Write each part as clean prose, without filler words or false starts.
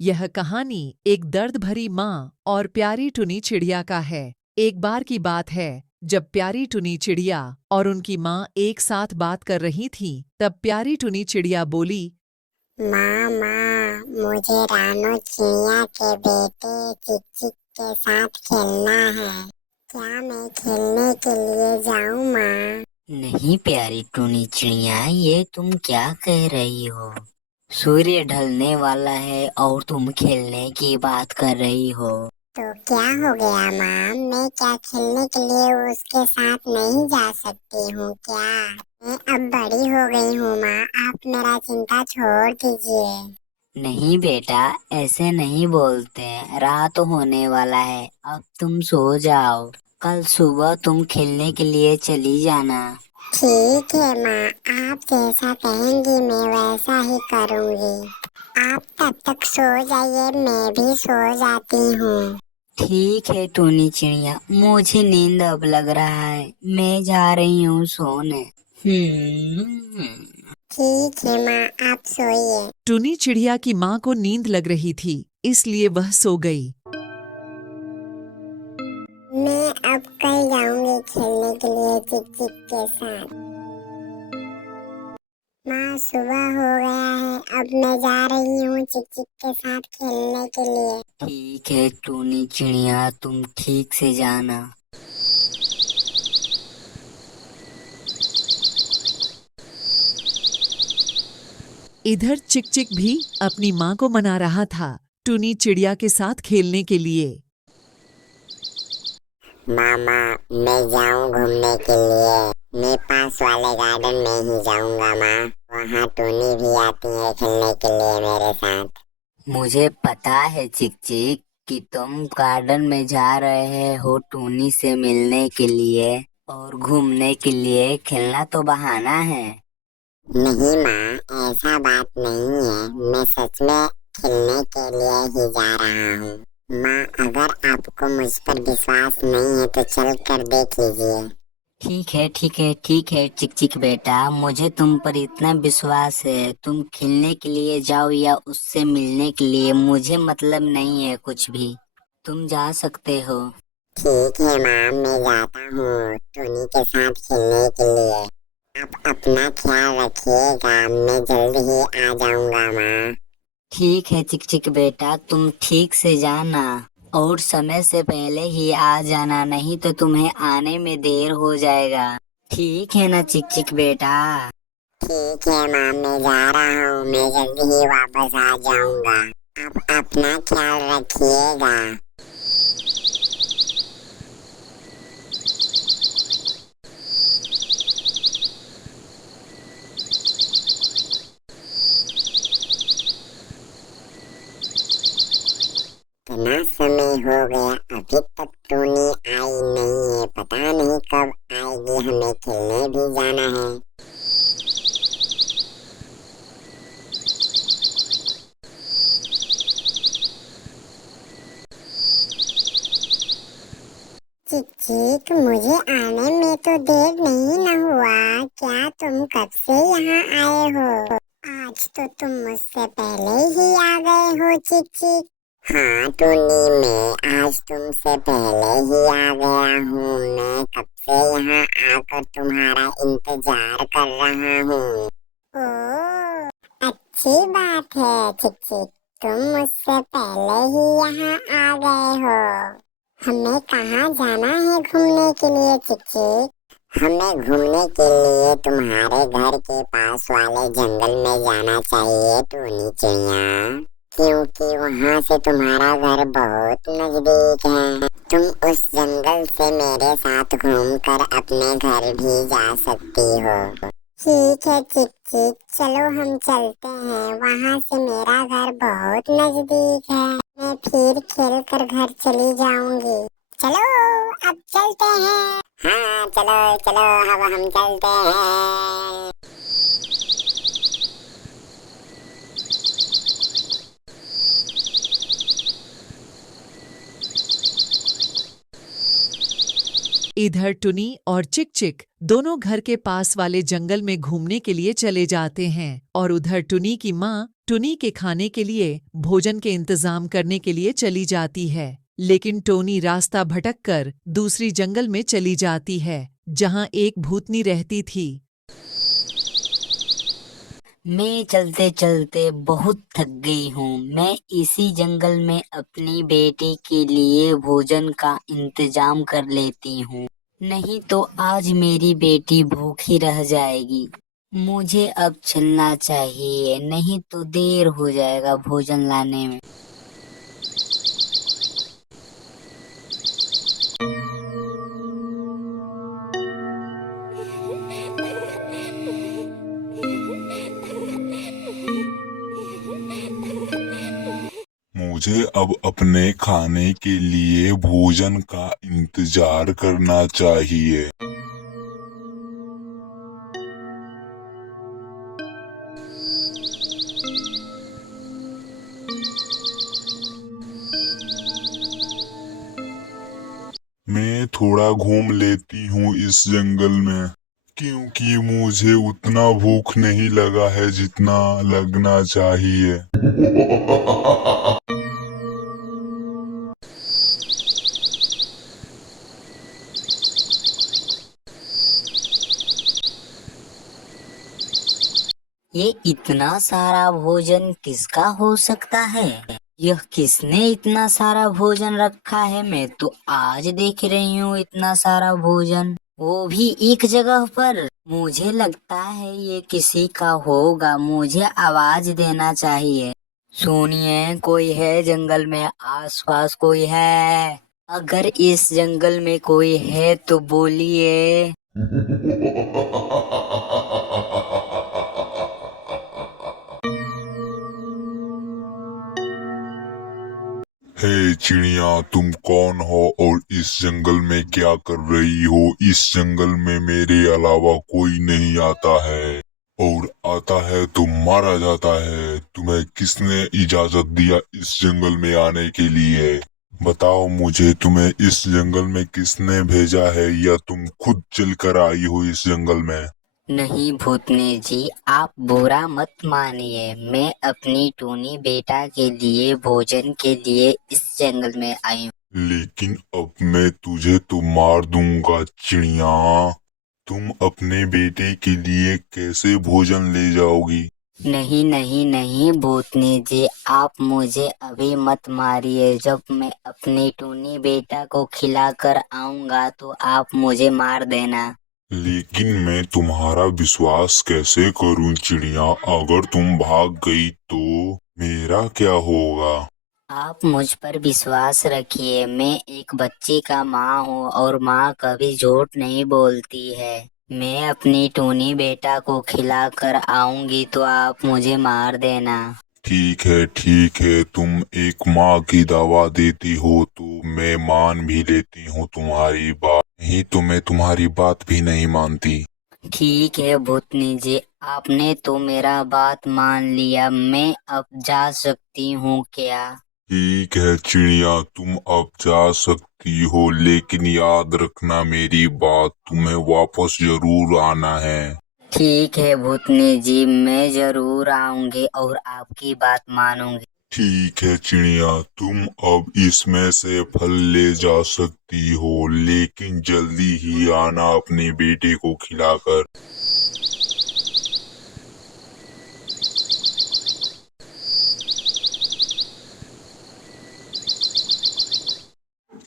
यह कहानी एक दर्द भरी माँ और प्यारी टुनी चिड़िया का है। एक बार की बात है जब प्यारी टुनी चिड़िया और उनकी माँ एक साथ बात कर रही थी, तब प्यारी टुनी चिड़िया बोली, माँ माँ, मुझे रानो चिड़िया के बेटे चिक चिक के साथ खेलना है। क्या मैं खेलने के लिए जाऊँ माँ? नहीं प्यारी टुनी चिड़िया, ये तुम क्या कह रही हो? सूर्य ढलने वाला है और तुम खेलने की बात कर रही हो। तो क्या हो गया माँ? मैं क्या खेलने के लिए उसके साथ नहीं जा सकती हूँ क्या? मैं अब बड़ी हो गई हूँ माँ, आप मेरा चिंता छोड़ दीजिए। नहीं बेटा, ऐसे नहीं बोलते। रात होने वाला है, अब तुम सो जाओ। कल सुबह तुम खेलने के लिए चली जाना। ठीक है माँ, आप जैसा कहेंगी मैं वैसा ही करूँगी। आप तब तक सो जाइए, मैं भी सो जाती हूँ। ठीक है टुनी चिड़िया, मुझे नींद अब लग रहा है, मैं जा रही हूँ सोने। ठीक है माँ, आप सोइए। टुनी चिड़िया की माँ को नींद लग रही थी, इसलिए वह सो गई। मैं अब कल जाऊंगी खेलने के लिए चिक चिक के साथ। माँ, सुबह हो गया है, अब मैं जा रही हूँ चिक चिक के साथ खेलने के लिए। ठीक है टुनी चिड़िया, तुम ठीक से जाना। इधर चिक चिक भी अपनी माँ को मना रहा था टुनी चिड़िया के साथ खेलने के लिए। मामा, मैं जाऊँ घूमने के लिए। मैं पास वाले गार्डन में ही जाऊंगा माँ। वहाँ टूनी भी आती है खेलने के लिए मेरे साथ। मुझे पता है चिक चिक कि तुम गार्डन में जा रहे हो टूनी से मिलने के लिए और घूमने के लिए। खेलना तो बहाना है। नहीं माँ, ऐसा बात नहीं है। मैं सच में खेलने के लिए ही जा रहा हूँ। माँ, अगर आपको मुझ पर विश्वास नहीं है तो चल कर देख लीजिए। ठीक है ठीक है ठीक है चिक चिक बेटा, मुझे तुम पर इतना विश्वास है। तुम खेलने के लिए जाओ या उससे मिलने के लिए, मुझे मतलब नहीं है कुछ भी। तुम जा सकते हो। ठीक है माँ, मैं जाता हूँ टूनी के साथ खेलने के लिए। आप अपना ख्याल रखिएगा, मैं जल्द ही आ जाऊंगा माँ। ठीक है चिक चिक बेटा, तुम ठीक से जाना और समय से पहले ही आ जाना, नहीं तो तुम्हें आने में देर हो जाएगा। ठीक है ना चिक चिक बेटा? ठीक है माँ, मैं जा रहा हूँ, मैं जल्दी ही वापस आ जाऊंगा। आप अपना ख्याल रखिएगा। इतना समय हो गया, अभी तक टूनी आई नहीं है। पता नहीं कब आएगी, हमें खेलने भी जाना है। चिक चिक, मुझे आने में तो देर नहीं न हुआ। क्या तुम कब से यहाँ आए हो? आज तो तुम मुझसे पहले ही आ गए हो चिक चिक। हाँ टूनी, मैं आज तुमसे पहले ही आ गया हूँ। मैं कब से यहाँ आकर तुम्हारा इंतजार कर रहा हूँ। ओह, अच्छी बात है चिक चिक, तुम मुझसे पहले ही यहाँ आ गए हो। हमें कहाँ जाना है घूमने के लिए चिक चिक? हमें घूमने के लिए तुम्हारे घर के पास वाले जंगल में जाना चाहिए टूनी चिड़िया, क्योंकि वहाँ से तुम्हारा घर बहुत नजदीक है। तुम उस जंगल से मेरे साथ घूमकर अपने घर भी जा सकती हो। ठीक है चिक चिक, चलो हम चलते हैं। वहाँ से मेरा घर बहुत नजदीक है। मैं फिर खेल कर घर चली जाऊंगी। चलो, अब चलते हैं। हाँ चलो चलो, अब हम चलते हैं। इधर टुनी और चिक चिक दोनों घर के पास वाले जंगल में घूमने के लिए चले जाते हैं और उधर टुनी की माँ टुनी के खाने के लिए भोजन के इंतजाम करने के लिए चली जाती है, लेकिन टोनी रास्ता भटककर दूसरी जंगल में चली जाती है जहां एक भूतनी रहती थी। मैं चलते चलते बहुत थक गई हूँ। मैं इसी जंगल में अपनी बेटी के लिए भोजन का इंतजाम कर लेती हूँ, नहीं तो आज मेरी बेटी भूखी रह जाएगी। मुझे अब चलना चाहिए, नहीं तो देर हो जाएगा भोजन लाने में। मुझे अब अपने खाने के लिए भोजन का इंतजार करना चाहिए। मैं थोड़ा घूम लेती हूँ इस जंगल में, क्योंकि मुझे उतना भूख नहीं लगा है जितना लगना चाहिए। ये इतना सारा भोजन किसका हो सकता है? यह किसने इतना सारा भोजन रखा है? मैं तो आज देख रही हूँ इतना सारा भोजन, वो भी एक जगह पर। मुझे लगता है ये किसी का होगा, मुझे आवाज देना चाहिए। सुनिए, कोई है जंगल में? आसपास कोई है? अगर इस जंगल में कोई है तो बोलिए। हे चिड़िया, तुम कौन हो और इस जंगल में क्या कर रही हो? इस जंगल में मेरे अलावा कोई नहीं आता है, और आता है तो मारा जाता है। तुम्हें किसने इजाजत दिया इस जंगल में आने के लिए? बताओ मुझे, तुम्हें इस जंगल में किसने भेजा है, या तुम खुद चलकर आई हो इस जंगल में? नहीं भूतनी जी, आप बुरा मत मानिए। मैं अपनी टूनी बेटा के लिए भोजन के लिए इस जंगल में आई हूँ। लेकिन अब मैं तुझे तो मार दूंगा चिड़िया। तुम अपने बेटे के लिए कैसे भोजन ले जाओगी? नहीं नहीं नहीं भूतनी जी, आप मुझे अभी मत मारिए। जब मैं अपनी टूनी बेटा को खिलाकर आऊंगा तो आप मुझे मार देना। लेकिन मैं तुम्हारा विश्वास कैसे करूं चिड़िया? अगर तुम भाग गई तो मेरा क्या होगा? आप मुझ पर विश्वास रखिए। मैं एक बच्ची का माँ हूँ और माँ कभी झूठ नहीं बोलती है। मैं अपनी टूनी बेटा को खिलाकर आऊंगी तो आप मुझे मार देना। ठीक है ठीक है, तुम एक माँ की दवा देती हो तो मैं मान भी लेती हूँ तुम्हारी बात, नहीं तो मैं तुम्हारी बात भी नहीं मानती। ठीक है भूतनी जी, आपने तो मेरा बात मान लिया। मैं अब जा सकती हूँ क्या? ठीक है चिड़िया, तुम अब जा सकती हो, लेकिन याद रखना मेरी बात, तुम्हें वापस जरूर आना है। ठीक है भूतनी जी, मैं जरूर आऊंगी और आपकी बात मानूंगी। ठीक है चिड़िया, तुम अब इसमें से फल ले जा सकती हो, लेकिन जल्दी ही आना अपने बेटे को खिलाकर।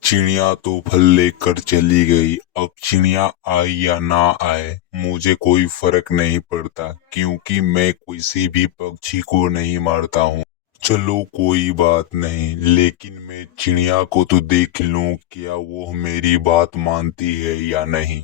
चिड़िया तो फल लेकर चली गई। अब चिड़िया आए या ना आए मुझे कोई फर्क नहीं पड़ता, क्योंकि मैं किसी भी पक्षी को नहीं मारता हूँ। चलो कोई बात नहीं, लेकिन मैं चिड़िया को तो देख लूं क्या वो मेरी बात मानती है या नहीं।